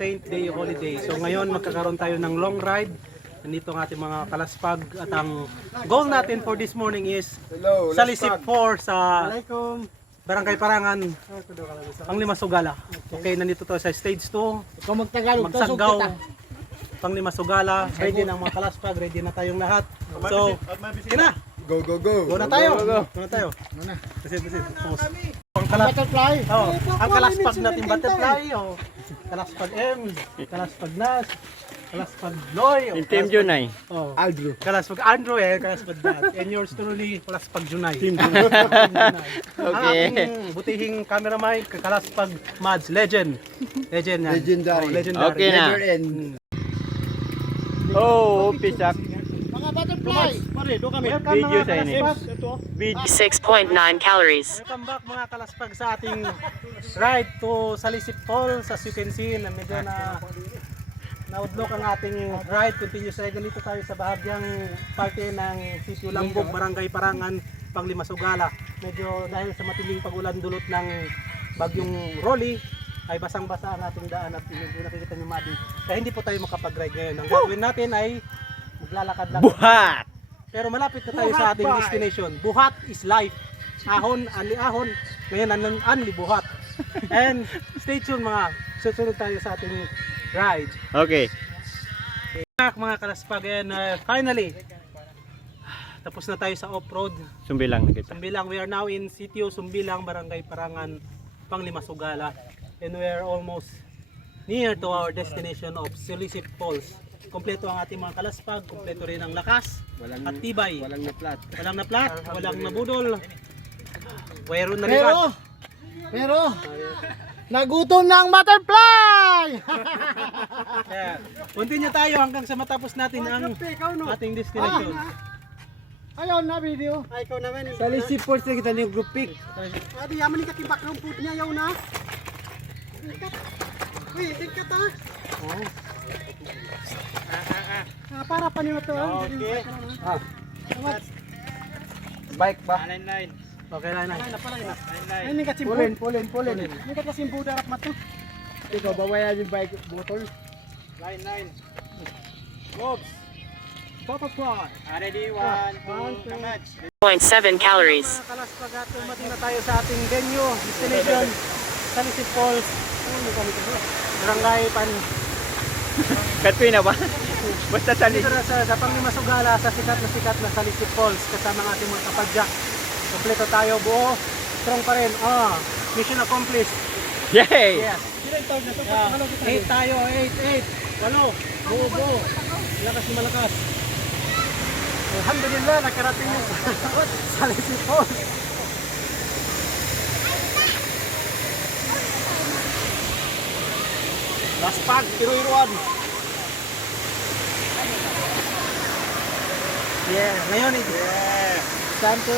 Saint Day holiday. So ngayon magkakaroon tayo ng long ride. Nandito ang ating mga kalaspag at ang goal natin for this morning is Salisip 4 sa Barangay Parangan, Panglima Sugala. Okay, nandito tayo sa stage 2. Kung magtagalog, Magsaggaw, Panglima Sugala. Ready na ang mga kalaspag, ready na tayong lahat. So, kina! Go, go, go. Go na tayo. Go na tayo. Kasi. Ang butterfly. ang kalaspag natin butterfly, kalaspag M, kalaspag Nas, kalaspag Loy, Team Junay. Aldro. kalaspag Andrew, kalaspag Nat. And yours truly, kalaspag Junay. Team Okay. Ang ating butihing cameraman, kalaspag Mads, legend. Legend yan. Legendary. Legendary. Okay na. Never end. Oh, pisak. Mga butterfly. Pare, doon kami. Video sa ini. Video. 6.9 calories. Welcome back mga kalaspag sa ating ride to Salisip Falls. As you can see, na medyo naudlok ang ating ride. Continuous ride. Ganito tayo sa bahagyang parte ng Sitio Lambog, Barangay Parangan, Panglima Sugala. Medyo dahil sa matinding pagulan dulot ng bagyong Rolly, ay basang-basa ang ating daan at medyo nakikita nyo madi. Kaya hindi po tayo makapag-ride ngayon. Ang gagawin natin ay maglalakad lang. Buhat! Pero malapit na tayo sa ating destination. Buhat is life. Ahon, anli ahon. Ngayon, anli buhat. And stay tuned mga. Susunod tayo sa ating ride. Okay. Back mga kalaspag. And finally, tapos na tayo sa off-road. Sumbilang na kita. Sumbilang. We are now in Sitio Sumbilang, Barangay Parangan, Panglima Sugala. And we are almost near to our destination of Salisip Falls. Kompleto ang ating mga kalaspag, kompleto rin ang lakas at tibay. Walang na-flat. Walang naplat, walang nabudol. Mayroon na Pero, nagutom na ang butterfly! Kaya, continue tayo hanggang sa matapos natin ang ating destination. Ayaw na video. Ay, ikaw naman. Salisip Falls na kita yung group pic. Adi, yaman ka background food niya, yaw na. Uy, ikat ha. Para pa niyo to. Okay. Bike ba? Okay na. Ay, hindi ka simpo. Pulin. Hindi ka simpo darap mato. Ikaw, bawayan yung bike motor. Line. Bobs. Butterfly. Ready, 1, 2, 0.7 calories. Mga kalaspag at dumating na tayo sa ating venue, destination, Salisip Falls, Barangay Katwi na ba? Basta sa Dito na sa Panglima Sugala, sa sikat na Salisip Falls, kasama ng ating mga kapadyak. Kompleto tayo, buo, strong pa rin. Mission accomplished. Yay! Yes. 8 tayo, 8. Buo. Lakas na malakas. Alhamdulillah, nakarating yung Salisip Falls. Laspag, iru-iruan. Yeah, ngayon time to